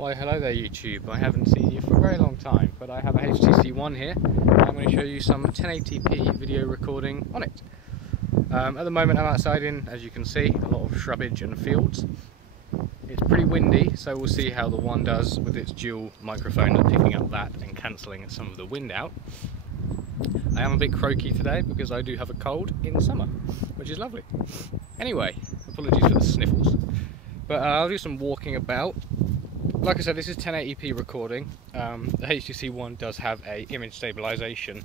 Why hello there YouTube, I haven't seen you for a very long time, but I have a HTC One here and I'm going to show you some 1080p video recording on it. At the moment I'm outside in, as you can see, a lot of shrubbage and fields. It's pretty windy, so we'll see how the One does with its dual microphone and picking up that and cancelling some of the wind out. I am a bit croaky today because I do have a cold in summer, which is lovely. Anyway, apologies for the sniffles, but I'll do some walking about. Like I said, this is 1080p recording. The HTC One does have a image stabilization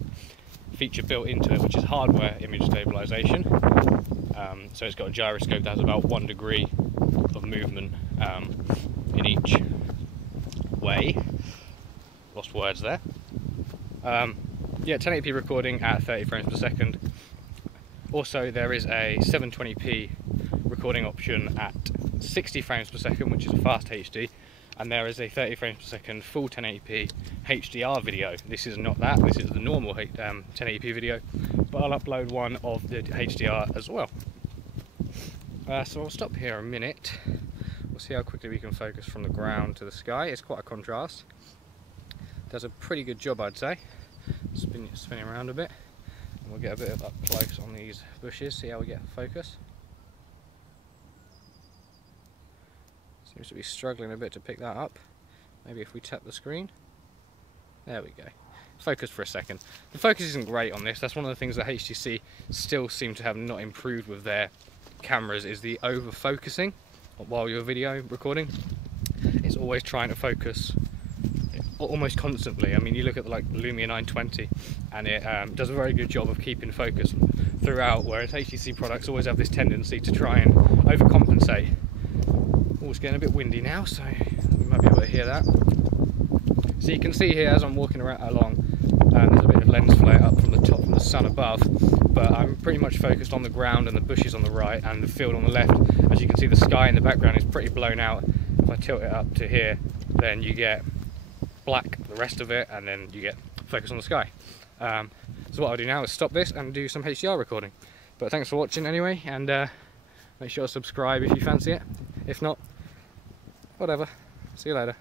feature built into it, which is hardware image stabilization. So it's got a gyroscope that has about 1 degree of movement in each way. Lost words there. Yeah, 1080p recording at 30 frames per second. Also, there is a 720p recording option at 60 frames per second, which is a fast HD. And there is a 30 frames per second full 1080p HDR video. This is not that, this is the normal 1080p video, but I'll upload one of the HDR as well. So I'll stop here a minute. We'll see how quickly we can focus from the ground to the sky. It's quite a contrast. Does a pretty good job, I'd say. Spinning around a bit, and we'll get a bit of up close on these bushes, see how we get focus. Seems to be struggling a bit to pick that up. Maybe if we tap the screen. There we go. Focus for a second. The focus isn't great on this. That's one of the things that HTC still seem to have not improved with their cameras, is the over focusing while you're video recording. It's always trying to focus almost constantly. I mean, you look at like Lumia 920 and it does a very good job of keeping focus throughout, whereas HTC products always have this tendency to try and overcompensate. Oh, it's getting a bit windy now, so we might be able to hear that. So you can see here as I'm walking around along, there's a bit of lens flare up from the top from the sun above, but I'm pretty much focused on the ground and the bushes on the right and the field on the left. As you can see, the sky in the background is pretty blown out. If I tilt it up to here, then you get black the rest of it, and then you get focus on the sky. So what I'll do now is stop this and do some HDR recording. But thanks for watching anyway, and make sure to subscribe if you fancy it. If not, whatever. See you later.